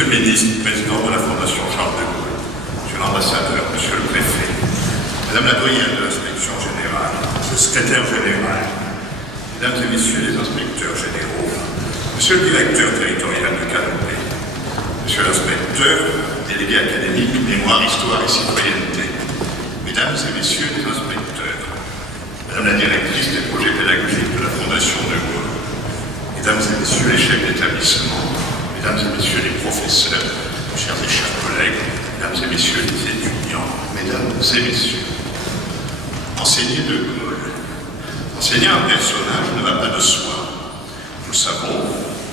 Monsieur le ministre, président de la Fondation Charles de Gaulle, monsieur l'ambassadeur, monsieur le préfet, madame la doyenne de l'inspection générale, monsieur le secrétaire général, mesdames et messieurs les inspecteurs généraux, monsieur le directeur territorial de Canopé, monsieur l'inspecteur, délégué académique, mémoire, histoire et citoyenneté, mesdames et messieurs les inspecteurs, madame la directrice des projets pédagogiques de la Fondation de Gaulle, mesdames et messieurs les chefs d'établissement, mesdames et messieurs les professeurs, chers et chers collègues, mesdames et messieurs les étudiants, mesdames et messieurs, enseigner de Gaulle. Enseigner un personnage ne va pas de soi. Nous savons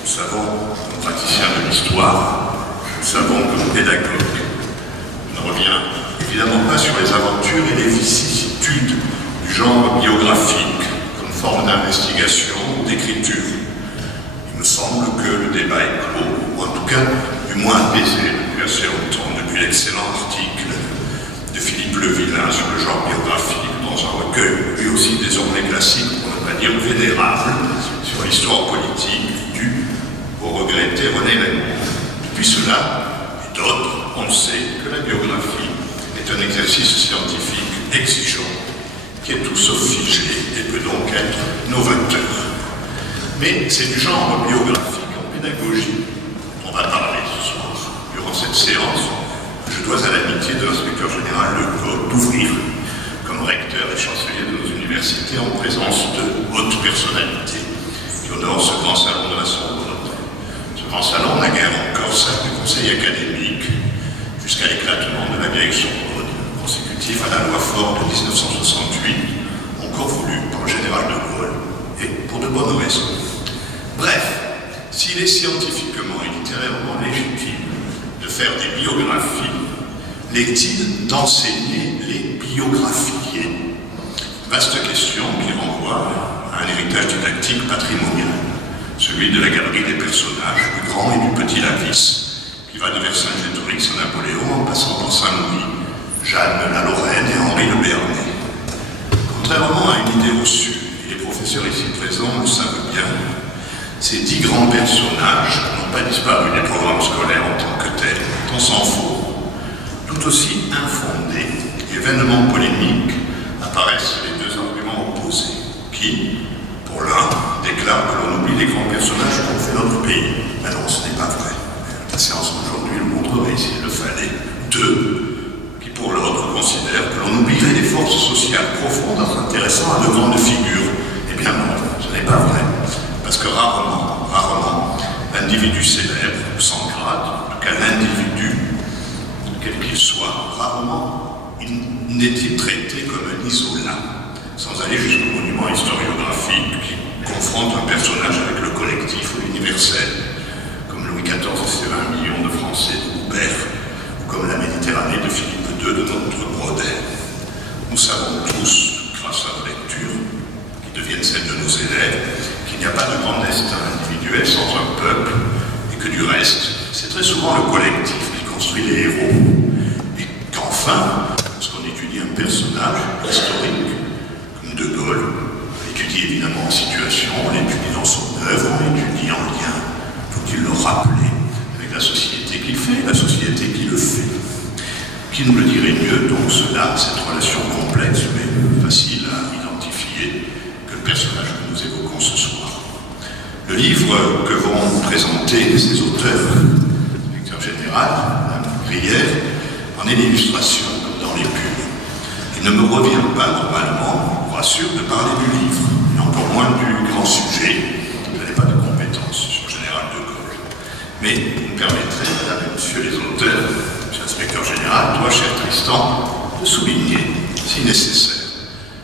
comme praticiens de l'histoire, nous savons comme pédagogues. Je ne reviens évidemment pas sur les aventures et les vicissitudes du genre biographique comme forme d'investigation ou d'écriture. Il me semble que le débat est clos, ou en tout cas, du moins apaisé depuis assez longtemps, depuis l'excellent article de Philippe Levillain sur le genre biographique dans un recueil, lui aussi désormais classique, pour ne pas dire vénérable, sur l'histoire politique du au regretté René Raymond. Depuis cela, et d'autres, on sait que la biographie est un exercice scientifique exigeant, qui est tout sauf figé et peut donc être novateur. Mais c'est du genre biographique en pédagogie dont on va parler ce soir. Durant cette séance, je dois à l'amitié de l'inspecteur général Le Gaulle d'ouvrir comme recteur et chancelier de nos universités en présence de hautes personnalités qui honorent ce grand salon de la Sorbonne. Ce grand salon n'a guère encore salle du conseil académique jusqu'à l'éclatement de la vieille Sorbonne, consécutif à la loi forte de 1968, encore voulue par le général de Gaulle, et pour de bonnes raisons. Bref, s'il est scientifiquement et littérairement légitime de faire des biographies, l'est-il d'enseigner les biographiés? Vaste question qui renvoie à un héritage didactique patrimonial, celui de la galerie des personnages, du grand et du petit Lavis, qui va de Vercingétorix à Napoléon en passant par Saint-Louis, Jeanne la Lorraine et Henri le Béarnais. Contrairement à une idée reçue, et les professeurs ici présents le savent bien, ces 10 grands personnages n'ont pas disparu des programmes scolaires en tant que tels, tant s'en faut. Tout aussi infondés et vainement polémiques apparaissent les deux arguments opposés, qui, pour l'un, déclarent que l'on oublie les grands personnages qu'ont fait notre pays. Mais non, ce n'est pas vrai. La séance d'aujourd'hui le montrerait s'il le fallait. Deux, qui pour l'autre considèrent que l'on oublierait les forces sociales profondes en s'intéressant à de grandes figures. Eh bien non, ce n'est pas vrai. Parce que rarement, l'individu célèbre, sans grade, en tout cas l'individu, quel qu'il soit, rarement n'est-il traité comme un isolat, sans aller jusqu'au monument historiographique qui confronte un personnage avec le collectif ou l'universel, comme Louis XIV et ses 20 millions de Français de Hubert, ou comme la Méditerranée de Philippe II de notre Brodel. Nous savons tous, grâce à nos lectures, qui deviennent celles de nos élèves, qu'il n'y a pas de grand destin individuel sans un peuple, et que du reste, c'est très souvent le collectif qui construit les héros. Et qu'enfin, lorsqu'on étudie un personnage historique, comme De Gaulle, on l'étudie évidemment en situation, on l'étudie dans son œuvre, on l'étudie en lien, faut-il le rappeler, avec la société qu'il fait, la société qui le fait. Qui nous le dirait mieux, donc cela, cette relation complexe, mais facile à identifier, que le personnage que nous évoquons ce soir. Le livre que vont présenter ces auteurs, le directeur général, Mme Brière, en est l'illustration, comme dans les pubs. Il ne me revient pas normalement, je vous rassure, de parler du livre, et encore moins du grand sujet. Je n'ai pas de compétences sur le général de Gaulle. Mais vous me permettrez, mesdames et messieurs les auteurs, monsieur l'inspecteur général, toi, cher Tristan, de souligner, si nécessaire,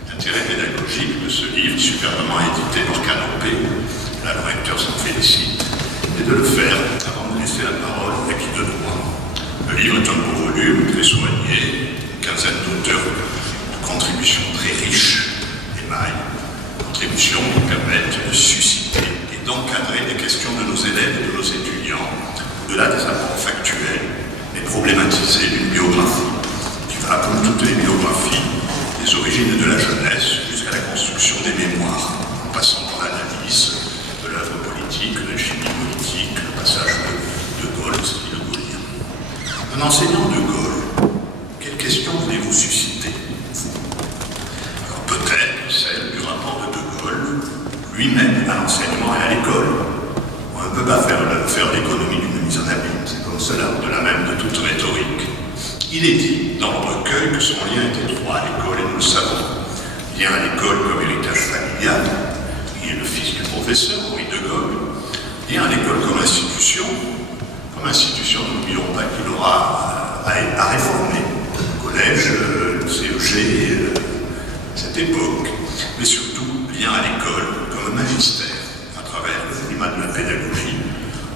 l'intérêt pédagogique de ce livre superbement édité par Canopé. Là, le recteur s'en félicite, et de le faire avant de laisser la parole à qui de droit. Le livre est un beau volume, très soigné, une quinzaine d'auteurs de contributions très riches, émail, contributions qui permettent de susciter et d'encadrer les questions de nos élèves et de nos étudiants, au-delà des apports factuels, mais problématiser d'une biographie, qui va, comme toutes les biographies, des origines de la jeunesse jusqu'à la construction des mémoires, en passant par l'analyse de l'œuvre politique, de la chimie politique, le passage de Gaulle, style En enseignant De Gaulle, quelle question voulez-vous susciter? Alors peut-être celle du rapport de De Gaulle lui-même à l'enseignement et à l'école. On ne peut pas faire l'économie d'une mise en abîme, c'est comme cela, au-delà même de toute rhétorique. Il est dit dans le recueil que son lien est étroit à l'école, et nous le savons. Lien à l'école comme héritage familial, il est le fils du professeur, Henri De Gaulle. Lien à l'école comme institution, n'oublions pas qu'il aura à réformer le collège, le CEG, cette époque. Mais surtout, lien à l'école comme magistère, à travers le climat de la pédagogie.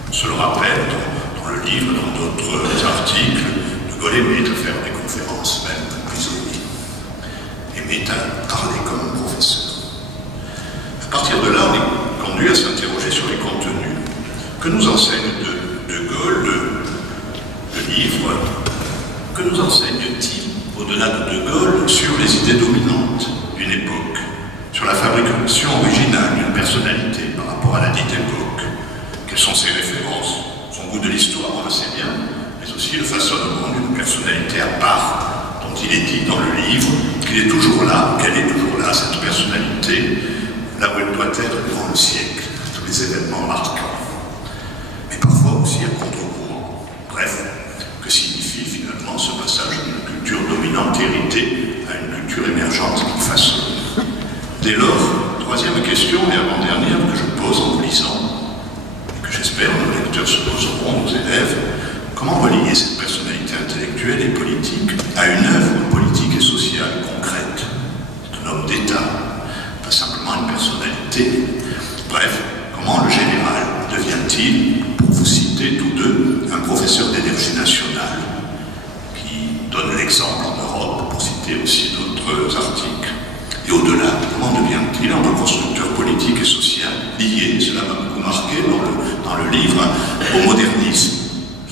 On se le rappelle dans le livre, dans d'autres articles, De Gaulle aimait à faire des conférences, même prisonnier. Aimait à parler comme un professeur. À partir de là, on est conduit à s'interroger sur les contenus. Que nous enseigne De Gaulle, le livre? Que nous enseigne-t-il, au-delà de Gaulle, sur les idées dominantes d'une époque, sur la fabrication originale d'une personnalité par rapport à la dite époque? Quelles sont ses références? Son goût de l'histoire, on le sait bien, mais aussi le façonnement d'une personnalité à part, dont il est dit dans le livre qu'il est toujours là, qu'elle est toujours là, cette personnalité, là où elle doit être durant le siècle, tous les événements marquants. Mais parfois aussi à contre-courant. Bref, que signifie finalement ce passage d'une culture dominante héritée à une culture émergente qui façonne? Dès lors, troisième question et avant-dernière que je pose en vous lisant, et que j'espère nos lecteurs se poseront, nos élèves, comment relier cette personnalité intellectuelle et politique à une œuvre politique et sociale concrète? C'est un homme d'État, pas simplement une personnalité. Bref, comment le général devient-il, pour vous citer tous deux, un professeur d'énergie nationale qui donne l'exemple en Europe, pour citer aussi d'autres articles? Et au-delà, comment devient-il un reconstructeur politique et social lié, cela m'a beaucoup marqué dans le livre, au modernisme?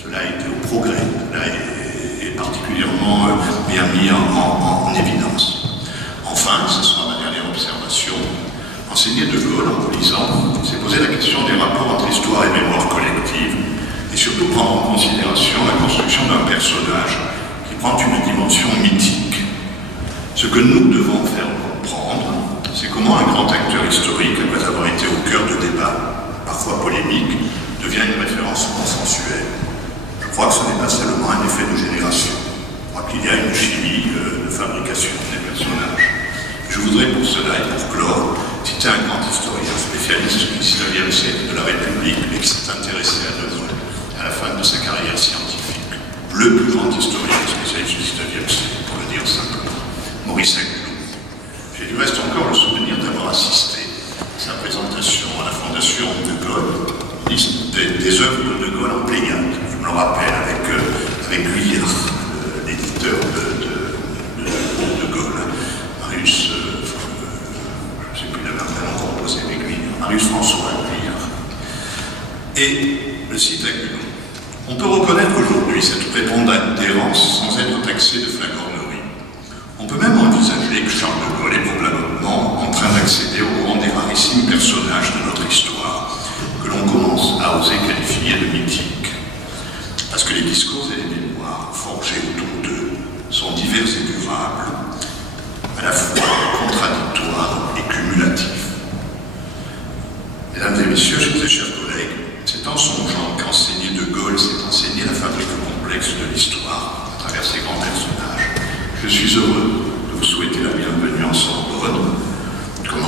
Cela a été au progrès, cela est particulièrement bien mis en évidence. Enfin, ce sera ma dernière observation. Enseigner De Gaulle en vous lisant, c'est poser la question des rapports entre histoire et mémoire collective, et surtout prendre en considération la construction d'un personnage qui prend une dimension mythique. Ce que nous devons faire comprendre, c'est comment un grand acteur historique, après avoir été au cœur de débats, parfois polémiques, devient une référence consensuelle. Je crois que ce n'est pas seulement un effet de génération. Je crois qu'il y a une chimie de fabrication des personnages. Je voudrais pour cela et pour clore citer un grand historien, spécialiste du 19e siècle de la République, mais qui s'est intéressé à De Gaulle à la fin de sa carrière scientifique. Le plus grand historien spécialiste du 19e siècle, pour le dire simplement, Maurice Agneau. J'ai du reste encore le souvenir d'avoir assisté à sa présentation à la Fondation De Gaulle, des œuvres de Gaulle en Pléiade. Je me le rappelle avec Guillard, l'éditeur de Gaulle, Marius, je ne sais plus le nom composé avec lui, Marius François Guillard. Et le cite Agneau. On peut reconnaître aujourd'hui cette prépondérance sans être taxé de flagornerie. On peut même envisager que Charles de Gaulle est probablement en train d'accéder au rang des rarissimes personnages de notre histoire, que l'on commence à oser qualifier de mythiques. Parce que les discours et les mémoires forgés autour d'eux sont divers et durables, à la fois contradictoires et cumulatifs. Mesdames et messieurs, chers collègues, c'est en songeant qu'enseigner De Gaulle, c'est enseigner la fabrique complexe de l'histoire à travers ses grands personnages. Je suis heureux de vous souhaiter la bienvenue en Sorbonne, comme